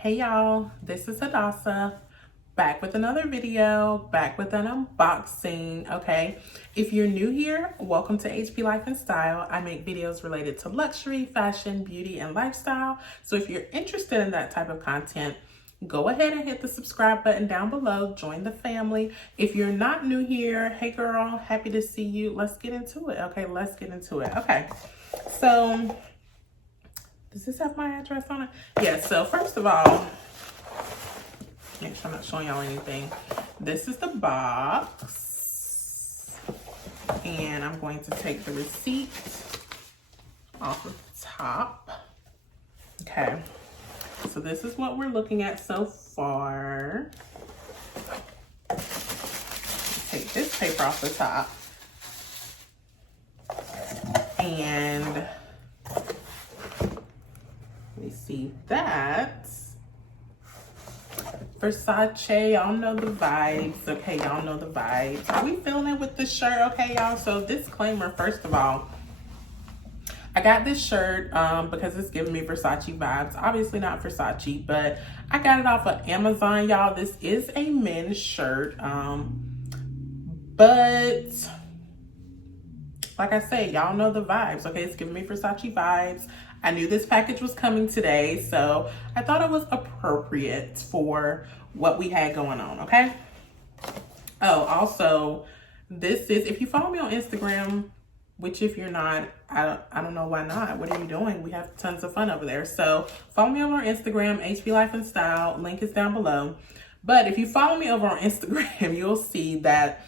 Hey y'all, this is Medusa, back with another video, back with an unboxing, okay? If you're new here, welcome to HP Life and Style. I make videos related to luxury, fashion, beauty, and lifestyle. So if you're interested in that type of content, go ahead and hit the subscribe button down below, join the family. If you're not new here, hey girl, happy to see you. Let's get into it, okay? Let's get into it, okay? So, does this have my address on it? Yeah, so first of all, make sure I'm not showing y'all anything. This is the box. And I'm going to take the receipt off of the top. Okay. So this is what we're looking at so far. Take this paper off the top. And we see that. Versace, y'all know the vibes. Okay, y'all know the vibes. Are we feeling it with this shirt? Okay, y'all. So disclaimer, first of all, I got this shirt because it's giving me Versace vibes. Obviously not Versace, but I got it off of Amazon, y'all. This is a men's shirt. But like I said, y'all know the vibes. Okay, it's giving me Versace vibes. I knew this package was coming today, so I thought it was appropriate for what we had going on, okay? Oh, also, this is, if you follow me on Instagram, which if you're not, I don't know why not. What are you doing? We have tons of fun over there. So follow me over on Instagram, HP Life and Style. Link is down below. But if you follow me over on Instagram, you'll see that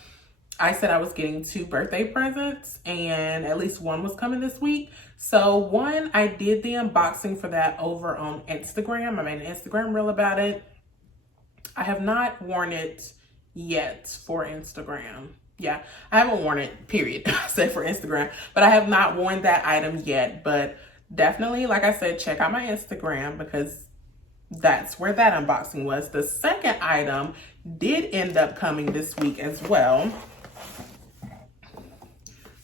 I said I was getting 2 birthday presents and at least one was coming this week. So one, I did the unboxing for that over on Instagram. I made an Instagram reel about it. I have not worn it yet for Instagram. Yeah, I haven't worn it, period, I said for Instagram. But I have not worn that item yet. But definitely, like I said, check out my Instagram because that's where that unboxing was. The second item did end up coming this week as well.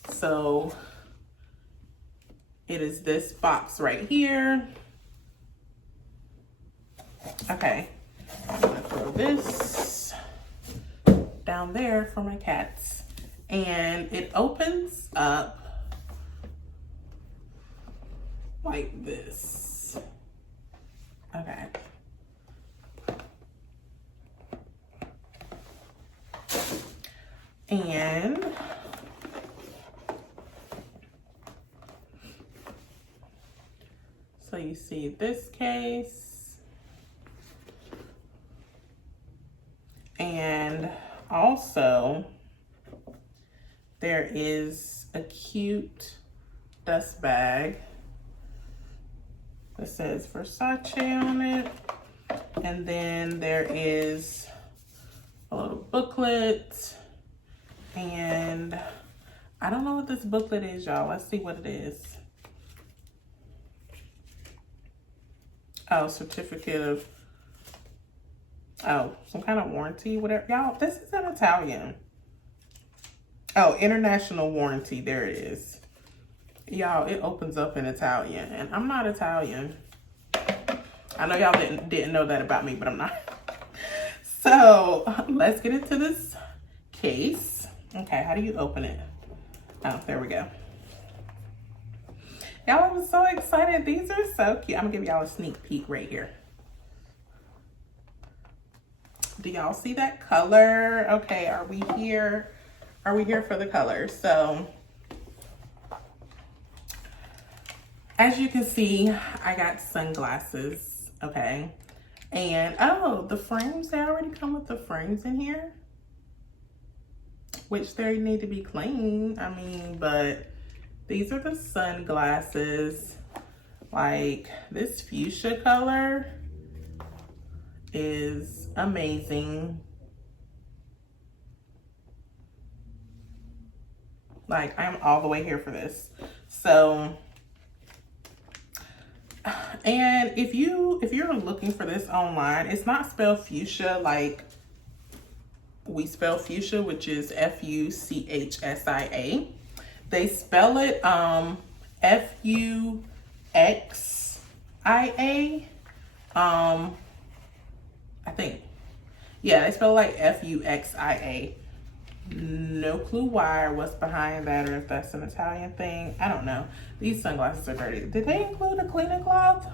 So it is this box right here. Okay, I'm gonna throw this down there for my cats. And it opens up like this. Okay. And so you see this case, and also there is a cute dust bag that says Versace on it, and then there is a little booklet, and I don't know what this booklet is, y'all. Let's see what it is. Oh, certificate of, oh, some kind of warranty, whatever. Y'all, this is in Italian. Oh, international warranty. There it is. Y'all, it opens up in Italian, and I'm not Italian. I know y'all didn't know that about me, but I'm not. So let's get into this case. Okay, how do you open it? Oh, there we go. Y'all, I'm so excited. These are so cute. I'm gonna give y'all a sneak peek right here. Do y'all see that color? Okay, are we here? Are we here for the color? So, as you can see, I got sunglasses, okay? And, oh, the frames, they already come with the frames in here, which they need to be clean. I mean, but these are the sunglasses. Like, this fuchsia color is amazing. Like, I'm all the way here for this. So, and if you're looking for this online, it's not spelled fuchsia like we spell fuchsia, which is Fuchsia. They spell it Fuxia. I think. Yeah, they spell like Fuxia. No clue why or what's behind that, or if that's an Italian thing. I don't know. These sunglasses are dirty. Did they include a cleaning cloth?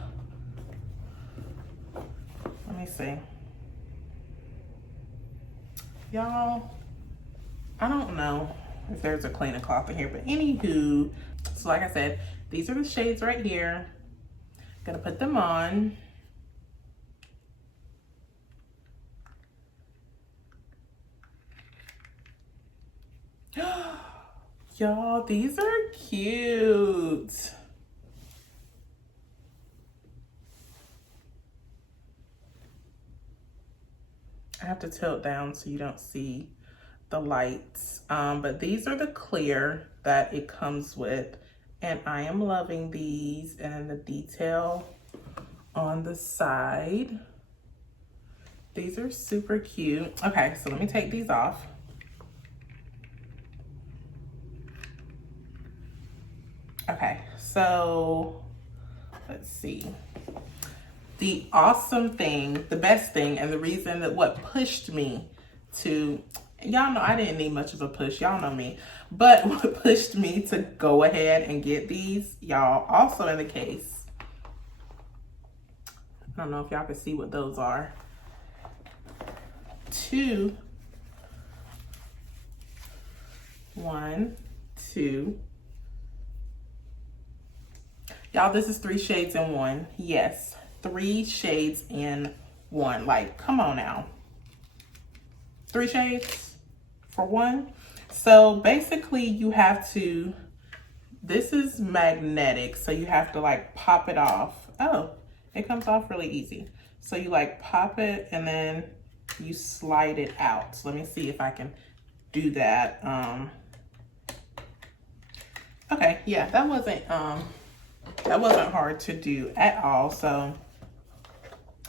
Let me see. Y'all, I don't know if there's a cleaning cloth in here, but anywho, so like I said, these are the shades right here. Gonna put them on. Y'all, these are cute. I have to tilt down so you don't see the lights. But these are the clear that it comes with. And I am loving these, and then the detail on the side. These are super cute. Okay, so let me take these off. Okay, so let's see. The awesome thing, the best thing, and the reason that what pushed me to, y'all know I didn't need much of a push, y'all know me, but what pushed me to go ahead and get these, y'all, also in the case. I don't know if y'all can see what those are. 2, 1, 2. Y'all, this is 3 shades in 1. Yes, 3 shades in 1. Like, come on now. 3 shades for 1. So basically you have to, this is magnetic, so you have to like pop it off. Oh, it comes off really easy. So you like pop it and then you slide it out. So let me see if I can do that. Okay, yeah, that wasn't hard to do at all. So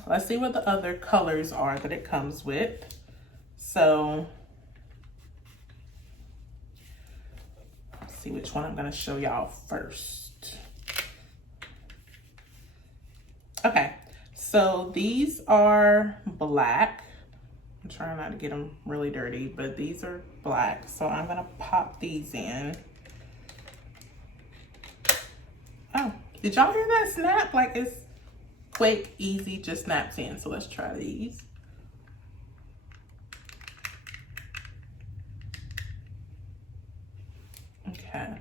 let's see what the other colors are that it comes with. So let's see which one I'm gonna show y'all first. Okay, so these are black. I'm trying not to get them really dirty, but these are black. So I'm gonna pop these in. Oh, did y'all hear that snap? Like, it's quick, easy, just snaps in. So let's try these. Okay.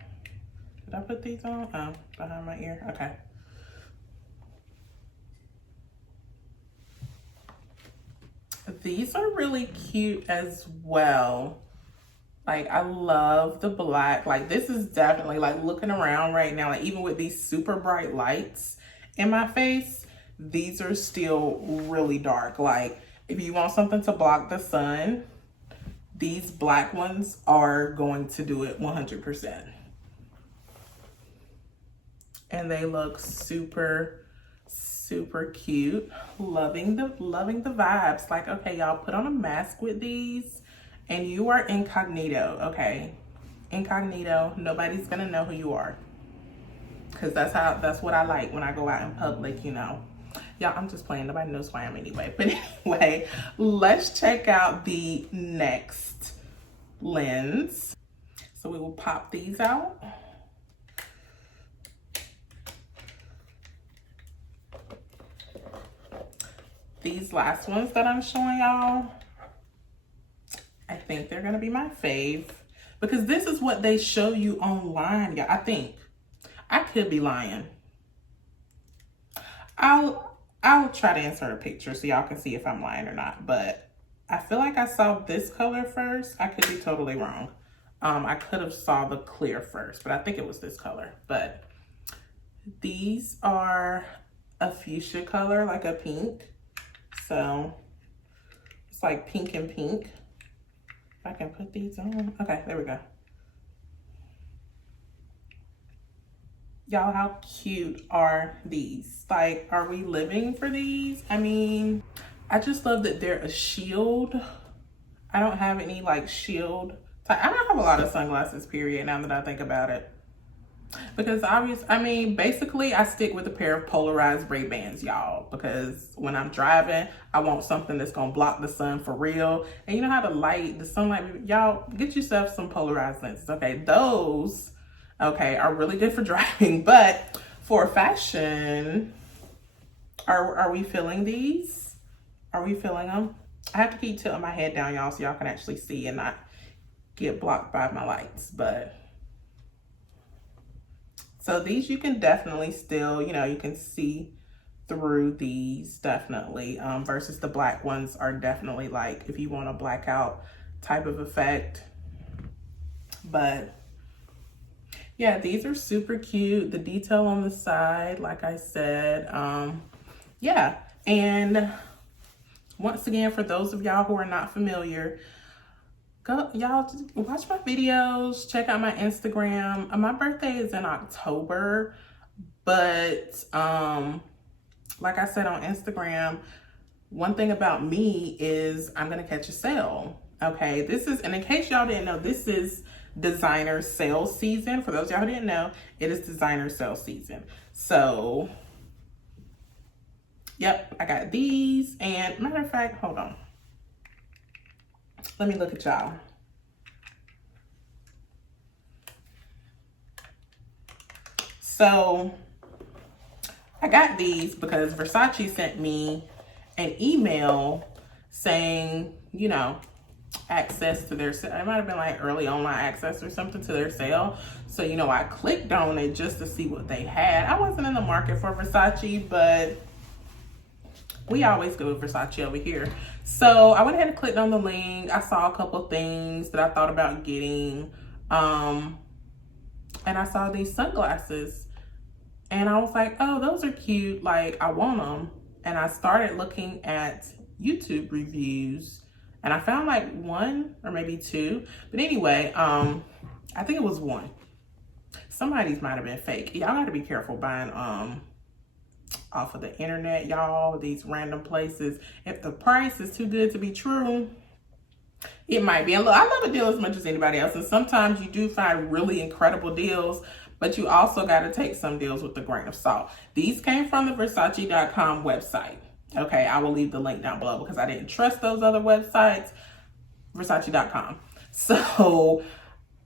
Did I put these on? Oh, behind my ear. Okay. These are really cute as well. Like, I love the black. Like, this is definitely, like, looking around right now, like, even with these super bright lights in my face, these are still really dark. Like, if you want something to block the sun, these black ones are going to do it 100%. And they look super, super cute. Loving the vibes. Like, okay, y'all, put on a mask with these and you are incognito, okay? Incognito, nobody's gonna know who you are. Cause that's what I like when I go out in public, you know. Y'all, I'm just playing, nobody knows who I am anyway. But anyway, let's check out the next lens. So we will pop these out. These last ones that I'm showing y'all, I think they're gonna be my fave because this is what they show you online. Yeah, I think. I could be lying. I'll try to insert a picture so y'all can see if I'm lying or not, but I feel like I saw this color first. I could be totally wrong. I could have saw the clear first, but I think it was this color. But these are a fuchsia color, like a pink. So it's like pink and pink. If I can put these on. Okay, there we go. Y'all, how cute are these? Like, are we living for these? I mean, I just love that they're a shield. I don't have any like shield. I don't have a lot of sunglasses, period, now that I think about it. Because obviously, I mean, basically I stick with a pair of polarized Ray-Bans, y'all, because when I'm driving, I want something that's gonna block the sun for real. And you know how the sunlight, y'all, get yourself some polarized lenses, okay? Those, okay, are really good for driving, but for fashion, are we feeling these? Are we feeling them? I have to keep tilting my head down, y'all, so y'all can actually see and not get blocked by my lights, but so these you can definitely still, you know, you can see through these definitely, versus the black ones are definitely like if you want a blackout type of effect. But yeah, these are super cute. The detail on the side, like I said, yeah. And once again, for those of y'all who are not familiar, go, y'all, watch my videos, check out my Instagram. My birthday is in October, but like I said on Instagram, one thing about me is I'm gonna catch a sale. Okay, this is, and in case y'all didn't know, this is designer sale season. For those of y'all who didn't know, it is designer sale season. So, yep, I got these, and matter of fact, hold on. Let me look at y'all. So I got these because Versace sent me an email saying, you know, access to their, it might have been like early online access or something to their sale. So, you know, I clicked on it just to see what they had. I wasn't in the market for Versace, but we always go with Versace over here. So I went ahead and clicked on the link. I saw a couple things that I thought about getting. And I saw these sunglasses and I was like, oh, those are cute. Like, I want them. And I started looking at YouTube reviews and I found like one or maybe two. But anyway, I think it was one. Some of these might have been fake. Y'all got to be careful buying off of the internet, y'all, these random places. If the price is too good to be true, it might be. And look, I love a deal as much as anybody else, and sometimes you do find really incredible deals, but you also got to take some deals with a grain of salt. These came from the Versace.com website. Okay, I will leave the link down below because I didn't trust those other websites. Versace.com. So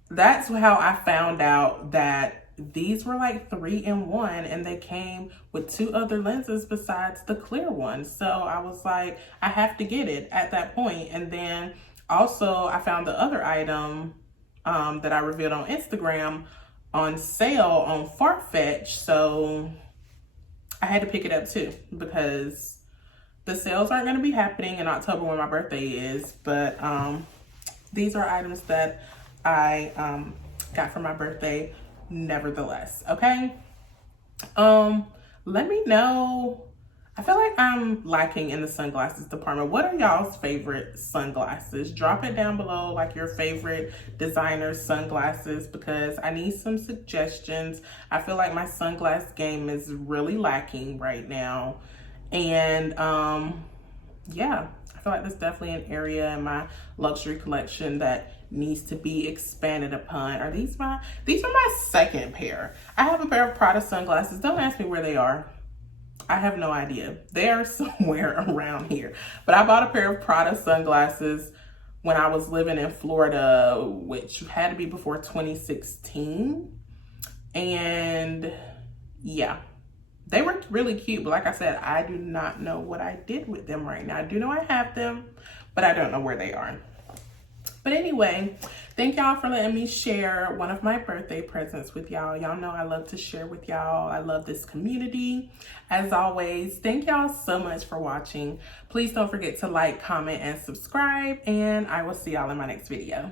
that's how I found out that these were like 3-in-1 and they came with 2 other lenses besides the clear one. So I was like, I have to get it at that point. And then also I found the other item that I revealed on Instagram on sale on Farfetch. So I had to pick it up too because the sales aren't going to be happening in October when my birthday is. But these are items that I got for my birthday nevertheless. Okay, let me know. I feel like I'm lacking in the sunglasses department. What are y'all's favorite sunglasses? Drop it down below, like your favorite designer sunglasses, because I need some suggestions. I feel like my sunglass game is really lacking right now. And yeah, I feel like there's definitely an area in my luxury collection that needs to be expanded upon. Are these are my second pair. I have a pair of Prada sunglasses. Don't ask me where they are. I have no idea. They are somewhere around here. But I bought a pair of Prada sunglasses when I was living in Florida, which had to be before 2016. And yeah, they were really cute. But like I said, I do not know what I did with them right now. I do know I have them, but I don't know where they are. But anyway, thank y'all for letting me share one of my birthday presents with y'all. Y'all know I love to share with y'all. I love this community. As always, thank y'all so much for watching. Please don't forget to like, comment, and subscribe, and I will see y'all in my next video.